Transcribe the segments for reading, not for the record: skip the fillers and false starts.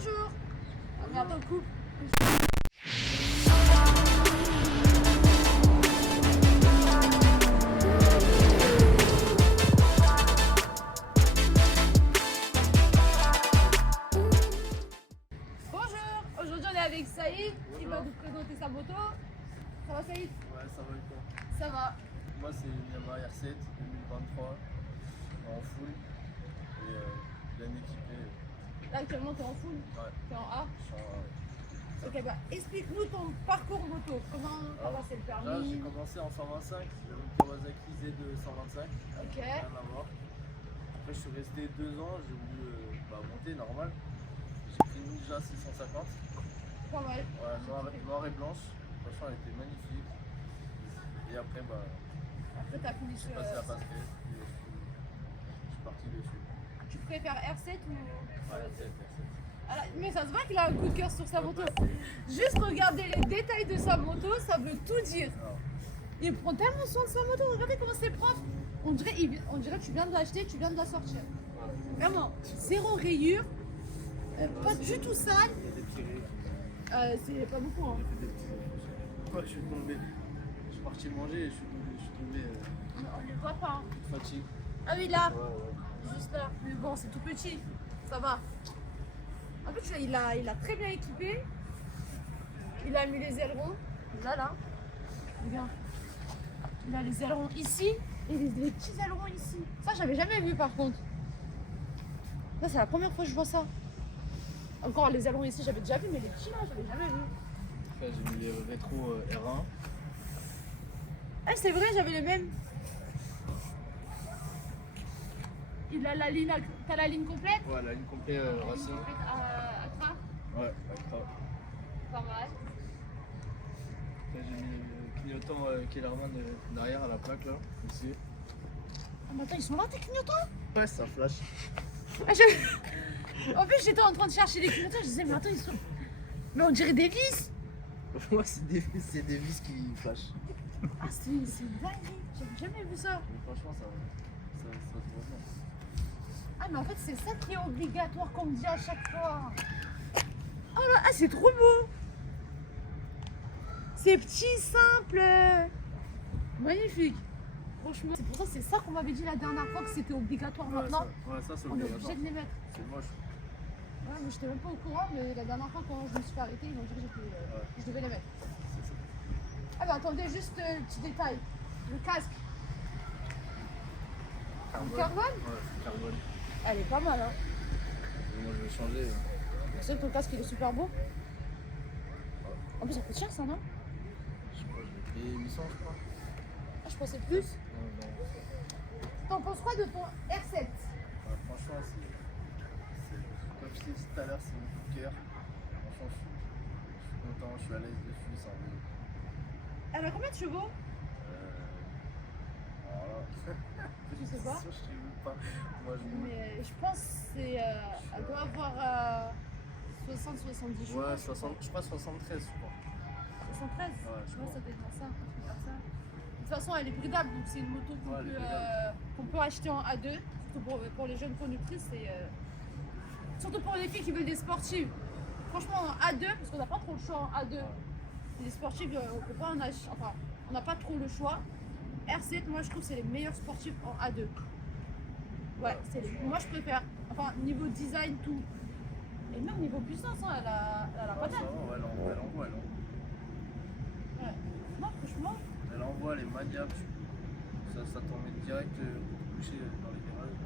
Bonjour. À bientôt, coupe. Bonjour. Aujourd'hui, on est avec Saïd. Il va nous présenter sa moto. Ça va, Saïd? Ouais, ça va et toi? Ça va. Moi, c'est une Yamaha R7 2023 en full et bien équipé. Là, actuellement, t'es en full. Ouais, T'es en A. je suis en- Ok, bah explique-nous ton parcours moto. Comment t'as passé le Là, j'ai permis? commencé en 125, j'avais une Kawasaki Z225, Ok. rien à voir. Après, je suis resté 2 ans, j'ai voulu monter normal. J'ai pris une Ninja 650, Pas mal. ouais, noire et blanche. Franchement, elle était magnifique. Et après, Après, t'as fini j'ai sur. passé la passerelle et je suis parti dessus. Tu préfères R7 ou. Ouais, R7. Alors, mais ça se voit qu'il a un coup de cœur sur sa moto. Juste regarder les détails de sa moto, ça veut tout dire. Alors, Il prend tellement soin de sa moto, regardez comment c'est propre. On dirait que tu viens de l'acheter, tu viens de la sortir. Vraiment, zéro rayure, pas du tout sale. il y a des petits rires. C'est pas beaucoup, hein. J'ai fait des petits. Ouais, je suis tombé. Je suis parti manger et je suis tombé. On ne le voit pas. Hein. Fatigue. Ah oui, là, Ouais. juste là. Mais bon, c'est tout petit, ça va. En plus, il a très bien équipé. Il a mis les ailerons. Là. Regarde. Il a les ailerons ici et les petits ailerons ici. Ça, j'avais jamais vu par contre. Là, c'est la première fois que je vois ça. Encore les ailerons ici, j'avais déjà vu, mais les petits là, j'avais jamais vu. Après, j'ai mis les rétro R1. Ah, c'est vrai, j'avais les mêmes. Il a la ligne, t'as la ligne complète? Ouais, la ligne complète La ligne Racing. complète à train. Ouais, d'accord. Pas mal. Après, j'ai mis le clignotant Kellerman derrière à la plaque là, ici. Ah, mais attends, ils sont là tes clignotants? Ouais, ça flash. Ah, en plus, j'étais en train de chercher les clignotants, je disais, mais attends, ils sont. Mais on dirait des vis! Moi, c'est des vis qui flashent. Ah, c'est dingue! J'avais jamais vu ça! Mais franchement, ça se voit bien. Ah, mais en fait, c'est ça qui est obligatoire qu'on me dit à chaque fois! Oh là, ah, c'est trop beau! C'est petit, simple! Magnifique! Franchement, c'est pour ça, c'est ça qu'on m'avait dit la dernière fois que c'était obligatoire maintenant. Ça c'est On est obligatoire. obligé de les mettre. C'est moche. Ouais, mais j'étais même pas au courant, mais la dernière fois quand je me suis fait arrêter, ils m'ont dit que je devais les mettre. C'est ça. Ah bah attendez, juste le petit détail. Le casque. En carbone? Ouais, carbone. Elle est pas mal, hein. Et moi, je vais changer. Tu sais que ton casque il est super beau. En plus ça coûte cher ça, non? Je sais pas, je vais payer 800, je crois. Ah, je pensais plus. Non. T'en penses quoi de ton R7? Ouais, franchement, comme je t'ai dit tout à l'heure, c'est mon coup de cœur. Franchement, je suis content, je suis à l'aise dessus, ça en est. Elle a combien de chevaux? Voilà. Tu sais pas? Je sais même pas. Moi, je roule. Mais je pense que c'est. Elle doit avoir 60-70 chevaux. Ouais, 60, je crois 73, je crois. 73? Ouais, je crois. Ça doit être dans ça, un truc comme ça. De toute façon, elle est bridable, donc c'est une moto Ouais, elle est bridable. qu'on peut acheter en A2, surtout pour les jeunes conductrices et surtout pour les filles qui veulent des sportives. Franchement, en A2, parce qu'on n'a pas trop le choix en A2. Les sportives, on peut pas en acheter, enfin, on n'a pas trop le choix. R7, moi je trouve que c'est les meilleurs sportifs en A2. Ouais, moi je préfère. Enfin, niveau design, tout. Et même niveau puissance, hein, elle a la Ouais, patate. ça va, elle envoie. Ouais. Non, franchement. Elle envoie, elle est maniable. Ça t'en met direct pour te coucher dans les virages.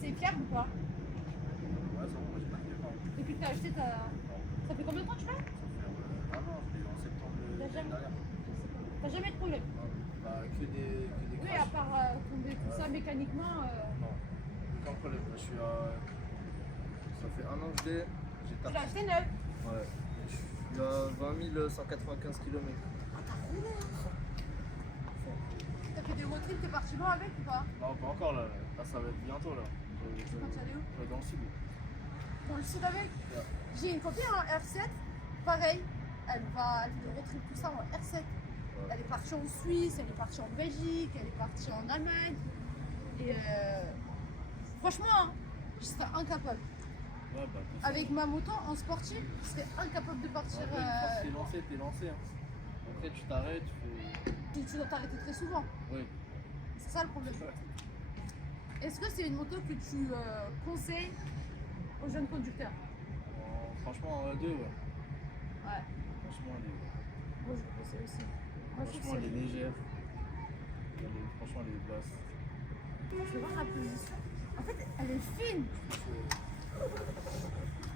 C'est fiable ou pas? Ouais, ça va, moi j'ai pas de départ. Depuis que t'as acheté, ça fait combien de temps que tu fais? Ça fait un an, je l'ai eu en septembre de T'as l'année jamais- dernière. T'as jamais de problème? Bah, que des Oui, crashs. à part tomber tout ça mécaniquement. Non, aucun problème. Là, je suis à. Ça fait un an que je l'ai. J'ai Tu tapé. l'as acheté neuf? Ouais. Je suis à 20 195 km. Ah, t'as roulé hein. T'as fait des road trips, t'es parti loin avec ou pas? Non, pas encore là. Là, ça va être bientôt là. Je Quand tu allais où? vais dans le sud. Dans le sud avec? Ouais. J'ai une copine en R7, pareil. Elle fait des road trips, tout ça en R7. Elle est partie en Suisse, elle est partie en Belgique, elle est partie en Allemagne. Et franchement, hein, je serais incapable. Ouais, bah, de toute façon, Avec ma moto en sportif, je serais incapable de partir. après, une fois que t'es lancé, t'es lancé. Hein. Après, tu t'arrêtes, Tu dois t'arrêter très souvent. Oui. C'est ça le problème. Est-ce que c'est une moto que tu conseilles aux jeunes conducteurs? Franchement, deux, ouais. Ouais. Franchement, Moi, je le conseille aussi. Moi, je trouve franchement, que elle est légère. Franchement, elle est basse. je vais voir la position. En fait, elle est fine.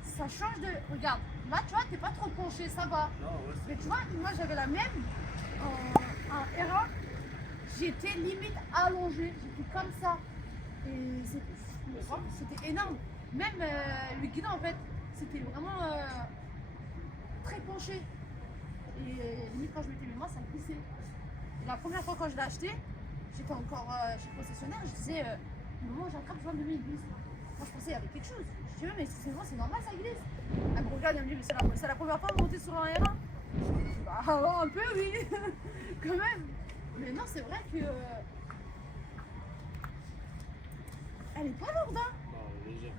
Ça change de. Regarde, là, tu vois, t'es pas trop penché, ça va. Non, ouais, Mais tu vois, moi, j'avais la même en R1. J'étais limite allongée. J'étais comme ça. Et c'était énorme. Même le guidon, en fait, c'était vraiment très penché. Et limite, quand je mettais mes mains, ça glissait. Et la première fois quand je l'ai acheté, j'étais encore chez le concessionnaire, je disais, maman, j'attrape, je vois mes mains glissent. Moi, je pensais qu'il y avait quelque chose. Je dis, ouais, mais c'est normal, ça glisse. Elle me regarde, elle me dit, mais c'est la première fois de monter sur un R1. Bah, un peu, oui, quand même. Mais non, c'est vrai que. Elle est pas lourde, hein. Non, elle est légère.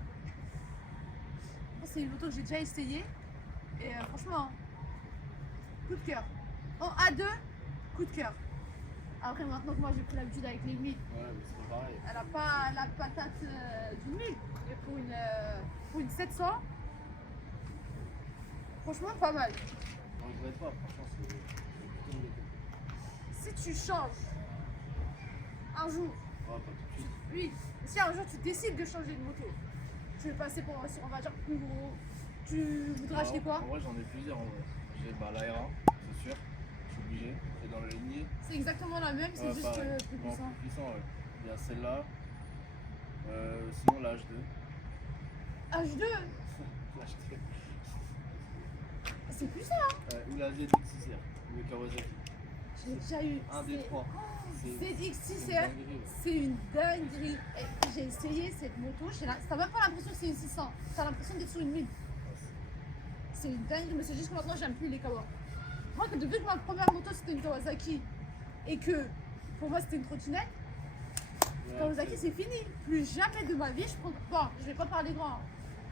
C'est une moto que j'ai déjà essayée. Et franchement, coup de cœur. En A2, coup de cœur. Après, maintenant que moi j'ai pris l'habitude avec les 1000, Ouais, mais c'est pareil. elle n'a pas la patate d'une 1000. Et pour une 700, franchement, pas mal. On regrette pas, franchement, c'est plutôt une Si tu changes un jour, Ouais, pas tout de suite. oui, si un jour tu décides de changer de moto, tu veux passer pour on va dire plus gros, tu voudrais acheter quoi? En vrai, j'en ai plusieurs en vrai. J'ai la R1, c'est sûr. Je suis obligé. C'est dans la lignée. C'est exactement la même, c'est Ouais, juste pareil. plus Bon, puissant. plus puissant, ouais. Il y a celle-là. Sinon, la H2. H2, La H2. c'est plus ça, hein. Ou la ZX6R. Ou le Kawasaki. J'ai déjà eu. Un des trois. ZX6R, c'est une dinguerie. Et j'ai essayé cette moto, t'as même pas l'impression que c'est une 600, t'as l'impression d'être sur une 1000. C'est une dinguerie, mais c'est juste que maintenant j'aime plus les Kawa. Moi, depuis que ma première moto c'était une Kawasaki et que pour moi c'était une trottinette, Kawasaki c'est fini. Plus jamais de ma vie je prendrai. Bon, je vais pas parler grand, hein,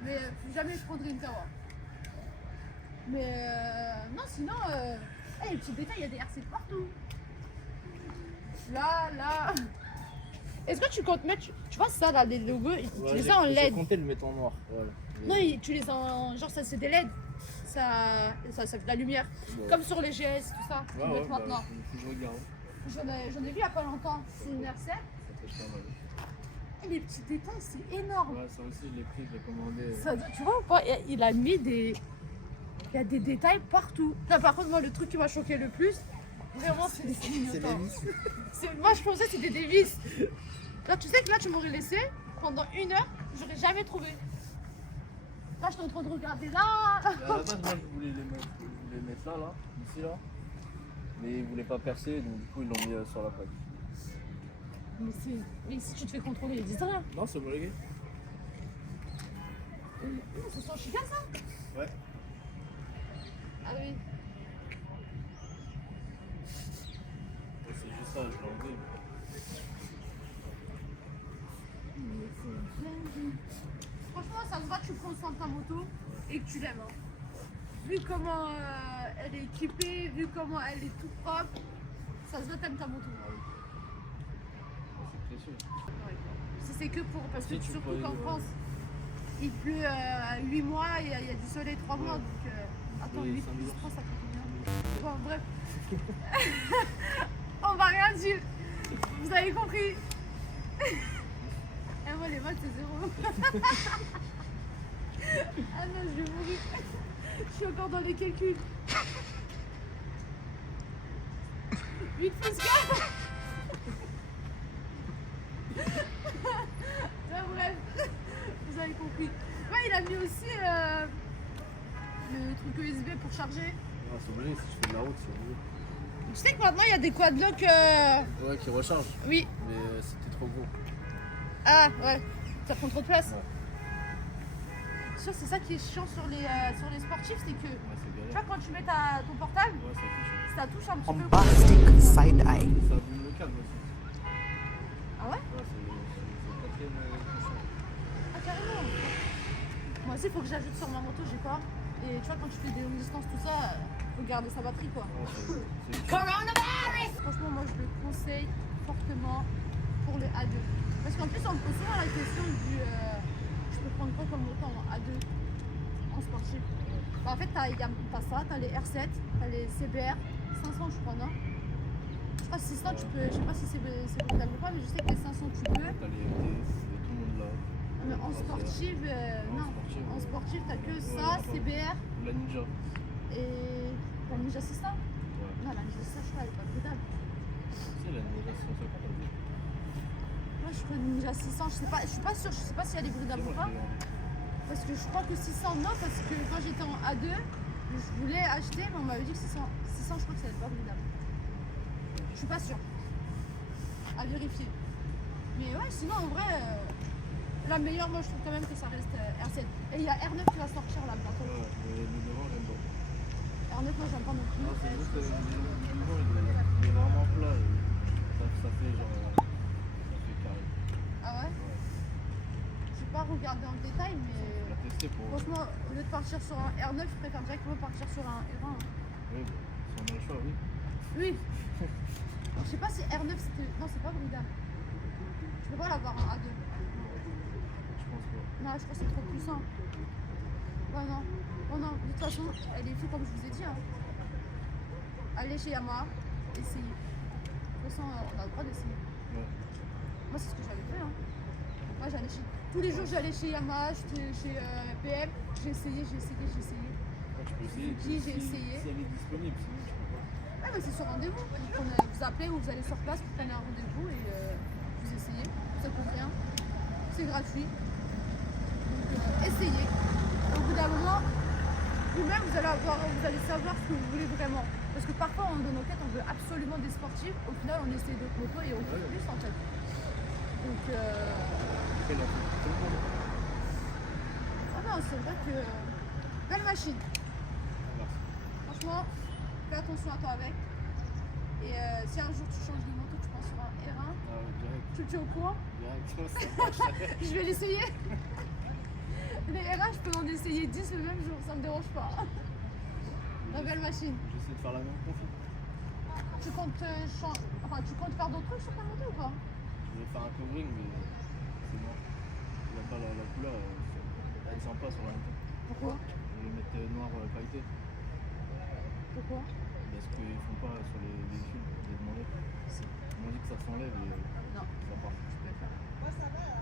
mais plus jamais je prendrai une Kawa. Mais non, sinon, les petits détails, il y a des RC partout. Là. Est-ce que tu comptes mettre. Tu vois ça là, les logos, tu les as en J'ai LED. compté le mettre en noir. Voilà. Non, tu les as en. Genre, ça c'est des LED. Ça fait de la lumière. Ouais. Comme sur les GS, tout ça. Ouais, Ils mettent bah, maintenant. faut que je regarde. J'en ai vu il y a pas longtemps. C'est une R7. Ça tâche pas mal. Et les petits détails, c'est énorme. Ouais, ça aussi, je l'ai pris, je l'ai commandé. Tu vois ou pas, il a mis des. Il y a des détails partout. Là, par contre, moi, le truc qui m'a choqué le plus, vraiment, c'est les clignotants. Moi, je pensais que c'était des vis. Là, tu sais que là, tu m'aurais laissé pendant 1 heure, j'aurais jamais trouvé. Là, je suis en train de regarder là. À la base, moi, je voulais les mettre là, ici, là. Mais ils voulaient pas percer, donc du coup, ils l'ont mis sur la plaque. Mais si tu te fais contrôler, ils disent rien. Non, c'est homologué. C'est son chica, ça? Ouais. Ah oui. C'est juste ça, je l'ai enlevé. Mais c'est dingue. Franchement, ça se voit que tu prends soin de ta moto et que tu l'aimes. Hein. Vu comment elle est équipée, vu comment elle est toute propre, ça se voit que t'aimes ta moto. C'est précieux. Ouais. Si c'est que pour. Parce que Si tu surtout peux- qu'en France, il pleut 8 mois et il y a du soleil 3 mois. Ouais. Donc, attends, Et 8 5 plus jours. 3, ça fait combien? Bon, bref. On va rien dire. Vous avez compris. Et moi, les maths, c'est 0. Ah non, je vais mourir. Je suis encore dans les calculs. 8 plus 4. Bref, vous avez compris. Ouais, il a mis aussi le truc USB pour charger. Ouais, c'est obligé, si tu fais de la route, c'est obligé. Tu sais que maintenant, il y a des quadlocks. Ouais, qui recharge. Oui. Mais c'était trop gros. Ah, ouais. Ça prend trop de place. Ouais. Ça, c'est ça qui est chiant sur les sportifs, c'est que, Ouais, c'est tu galère. vois, quand tu mets ton portable, Ouais, ça touche. ça touche un petit peu. Bombastic side eye. Ça abîme le câble aussi. Ah ouais? Ouais, c'est pas très touchant. Ah, carrément. Moi aussi, il faut que j'ajoute sur ma moto, j'ai pas. Et tu vois, quand tu fais des longues distances, tout ça, faut garder sa batterie quoi. Ouais, c'est- Franchement, moi je le conseille fortement pour le A2. Parce qu'en plus, on me pose souvent la question du je peux prendre quoi comme moto en A2 en sportif. Bah, en fait, t'as ça, t'as les R7, t'as les CBR 500, je crois, non? Je crois que 600, tu peux, je sais pas si c'est validable ou pas, mais je sais que les 500, tu peux. T'as les FTS, tout le monde là. Mais en sportive, non. En sportive, t'as que ça, CBR La Ninja. et la Ninja 600. Ouais. Non, la Ninja 600, je crois, elle est pas validable. C'est la Ninja 650. Moi, je crois une Ninja 600, je suis pas sûre, je sais pas si elle est validable ou pas. Parce que je crois que 600, non, parce que quand j'étais en A2, je voulais acheter, mais on m'avait dit que 600, je crois que ça n'est pas validable. Je suis pas sûre. À vérifier. Mais ouais, sinon, en vrai, la meilleure, moi, je trouve quand même que ça reste R7. Et il y a R9 qui va sortir là bientôt. Ouais, mais le devant, j'aime pas. R9, moi, j'aime pas non plus. Non, c'est juste le devant, il est vraiment plat. Ça fait genre. Ça fait carré. Ah ouais? Ouais. J'ai pas regardé en détail, mais On l'a testé pour. franchement, au lieu de partir sur un R9, je préfère directement partir sur un R1. Oui, si on a le choix, oui. Oui. Je sais pas si R9 c'était. Non, c'est pas validable. Je peux pas l'avoir en A2. Je pense pas. Non, je pense que c'est trop puissant. Ouais, non. Oh non, de toute façon, elle est faite comme je vous ai dit. Hein. Allez chez Yamaha, essayez. De toute façon, on a le droit d'essayer. Ouais. Moi, c'est ce que j'avais fait. Hein. Moi, j'allais chez. Tous les jours, j'allais chez Yamaha, j'étais chez PM. J'ai essayé. Ouais, tu peux essayer. Qui j'ai essayé. Si elle est disponible, sinon tu peux pas. Ouais, mais c'est sur rendez-vous. Vous appelez ou vous allez sur place, vous prenez un rendez-vous et vous essayez. Ça coûte rien. C'est gratuit. Donc, essayez. Au bout d'un moment, vous-même, vous allez savoir ce que vous voulez vraiment. Parce que parfois, dans nos têtes, on veut absolument des sportifs. Au final, on essaie d'autres motos et on veut plus en fait. Donc, Après, il a fait tout le monde. ah non, c'est vrai que belle machine. Merci. Franchement, fais attention à toi avec. Et si un jour tu changes de moto, tu prends sur un R1, Ah ouais, direct. tu le tiens au courant. Direct. Je vais l'essayer. Les R1, je peux en essayer 10 le même jour, ça me dérange pas. La belle machine. J'essaie de faire la même config. Tu comptes faire d'autres trucs sur ta moto ou pas? Je vais faire un covering, mais c'est mort. Il n'y a pas la couleur, elle sent pas sur la moto. Pourquoi? Je vais mettre noir pailleté. Pourquoi? Parce qu'ils font pas sur les véhicules, j'ai demandé. Ils m'ont dit que ça s'enlève et Non, ça part. je peux le faire.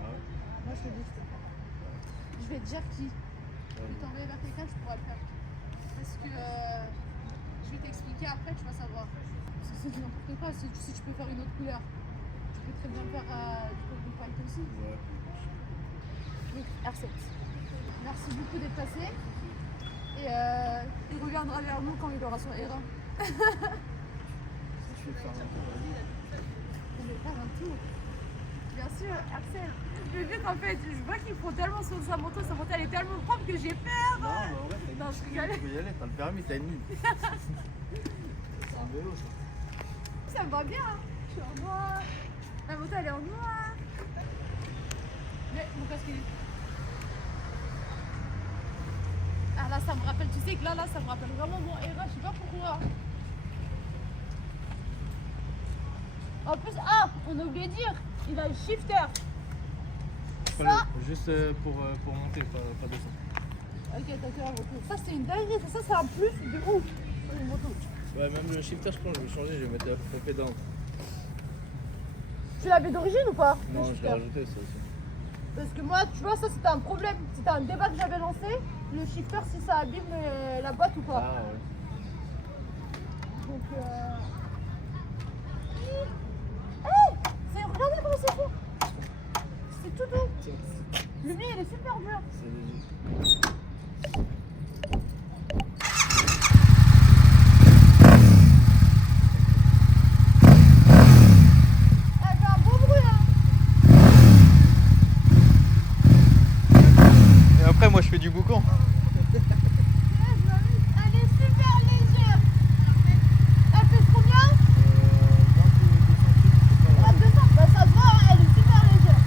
Ah ouais? Moi, je te dis, je peux le faire. Je vais te dire qui. Je vais t'envoyer vers quelqu'un, tu pourras le faire. Parce que je vais t'expliquer après, tu vas savoir. C'est n'importe quoi, si tu peux faire une autre couleur. Tu peux très bien faire du covering paille aussi. Ouais. Donc R7. Merci beaucoup d'être passé. Et il reviendra vers nous quand il aura son R1. Si tu veux faire un tour, vas-y. On va faire un tour. Bien sûr, Axel. Mais vu qu'en fait, je vois qu'ils font tellement sur sa moto elle est tellement propre que j'ai peur. Non, mais en vrai, t'as Non, je rigole. tu peux y aller, t'as le permis, t'as une ligne. C'est un vélo ça. Ça me va bien. Hein. Je suis en noir. La moto elle est en noir. Mais mon casque il est. Ah là ça me rappelle, tu sais que là ça me rappelle vraiment mon R1, je sais pas pourquoi. En plus, on a oublié de dire, il a le shifter. Ça, Juste pour monter, pas descendre. ok, d'accord, ça c'est une dinguerie, ça c'est un plus de ouf sur une moto. Ouais, même le shifter, je pense, je vais changer, je vais mettre la pompée down. Tu l'avais d'origine ou pas? le Non, je shifter l'ai rajouté ça aussi. Parce que moi, tu vois, ça c'était un problème. C'était un débat que j'avais lancé. Le shifter, si ça abîme la boîte ou pas. Ah ouais. Donc, regardez comment c'est beau. C'est tout doux. Le mien, il est super dur. C'est léger. Elle fait un beau bruit, hein. Et après, moi, je fais du boucan. Elle est super légère. Elle fait combien? 200. Bah, ça se voit, hein, elle est super légère.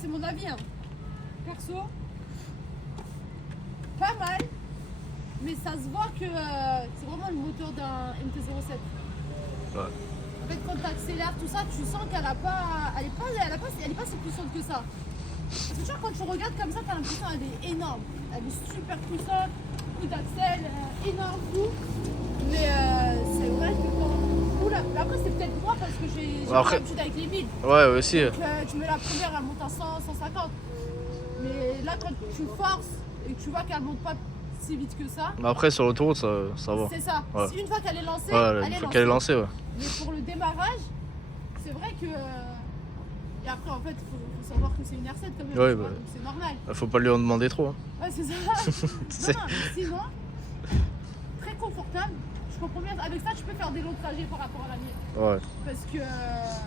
c'est mon avis. Hein. Perso, pas mal, mais ça se voit que c'est vraiment le moteur d'un MT-07. Ouais. En fait, quand tu accélères tout ça, tu sens qu'elle est pas si puissante que ça. Parce que tu vois, quand tu regardes comme ça, tu as l'impression qu'elle est énorme. Elle est super puissante, coup d'accel, énorme coup. Mais c'est vrai que quand. Oula, mais après, c'est peut-être moi parce que j'ai Après- l'habitude avec les 1000. Ouais, aussi. Donc, tu mets la première, elle monte à 100, 150. Mais là, quand tu forces et que tu vois qu'elle monte pas si vite que ça, Mais après, sur l'autoroute, ça va. c'est ça. Ouais. Si une fois qu'elle est lancée, Ouais, elle une est fois qu'elle est lancée. lancée, ouais. Mais pour le démarrage, c'est vrai que. Et après, en fait, il faut savoir que c'est une R7 quand même. Ouais, tu vois, bah. donc c'est normal. Faut pas lui en demander trop. Hein. Ouais, c'est ça. C'est- Non, mais sinon, très confortable. Je comprends bien. Avec ça, tu peux faire des longs trajets par rapport à la mienne. Ouais. Parce que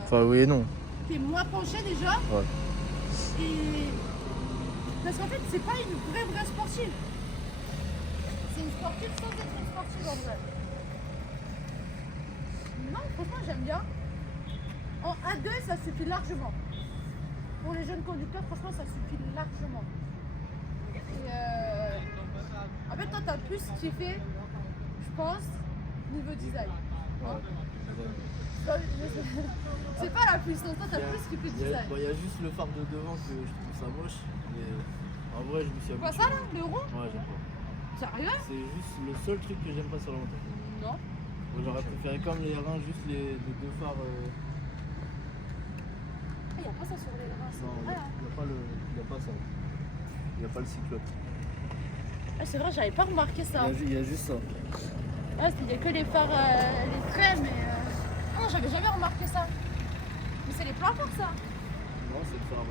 Enfin, oui et non. t'es moins penché déjà. Ouais. Et. Parce qu'en fait, c'est pas une vraie sportive. C'est une sportive sans être une sportive en vrai. Non, franchement, j'aime bien. En 1-2, ça suffit largement. Pour les jeunes conducteurs, franchement, ça suffit largement. Et en fait, toi, t'as plus kiffé, je pense, niveau design. C'est pas la puissance, toi, t'as plus kiffé le design. Il y a juste le phare de devant que je trouve ça moche. Mais en vrai, je me suis Quoi, habitué. ça là, le rond? Ouais, j'aime pas. Sérieux? C'est juste le seul truc que j'aime pas sur la moto. Non. Moi, j'aurais préféré comme les reins, juste les deux phares. Ah, y a pas ça sur les reins. Non, il n'y a pas ça. Il n'y a pas le cyclope. Ah, c'est vrai, j'avais pas remarqué ça. Il y a juste ça. Ah, il y a que les phares, les traits, mais. Ah non, j'avais jamais remarqué ça. Mais c'est les pleins phares, ça. Non, c'est le phare.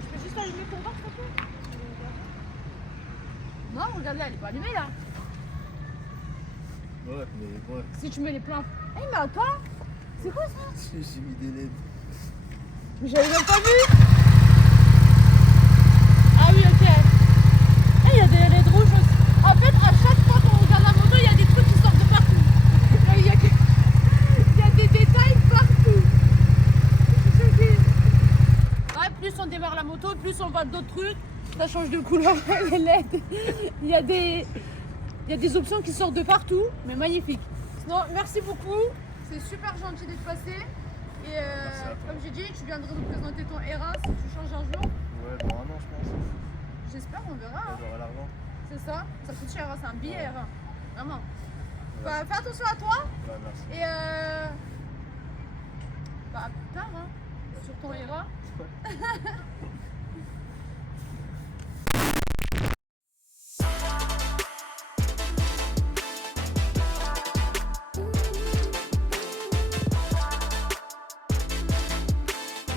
Tu peux juste allumer ton phare, s'il te plaît? Non, regardez, elle est pas allumée là. Ouais, mais ouais. Si tu mets les pleins. Eh, mais attends, c'est quoi ça? J'ai mis des LED. Mais j'avais même pas vu. Ah oui, ok. Eh, il y a des LED rouges aussi. En fait, à chaque fois qu'on regarde la moto, il y a des trucs qui sortent de partout. Il y a des détails partout. Je suis choquée. Ouais, plus on démarre la moto, plus on voit d'autres trucs. Ça change de couleur, les LED. Il y a des options qui sortent de partout, mais magnifique. Sinon, merci beaucoup. C'est super gentil d'être passé. Et comme j'ai dit, tu viendras nous présenter ton R1 si tu changes un jour. Ouais, dans un an, je pense. J'espère, on verra. Hein. J'aurai l'argent. C'est ça, ça coûte cher, hein, c'est un billet R1. Vraiment. Bah, fais attention à toi. Ouais, merci. Et bah, à plus tard, hein, sur ton R1.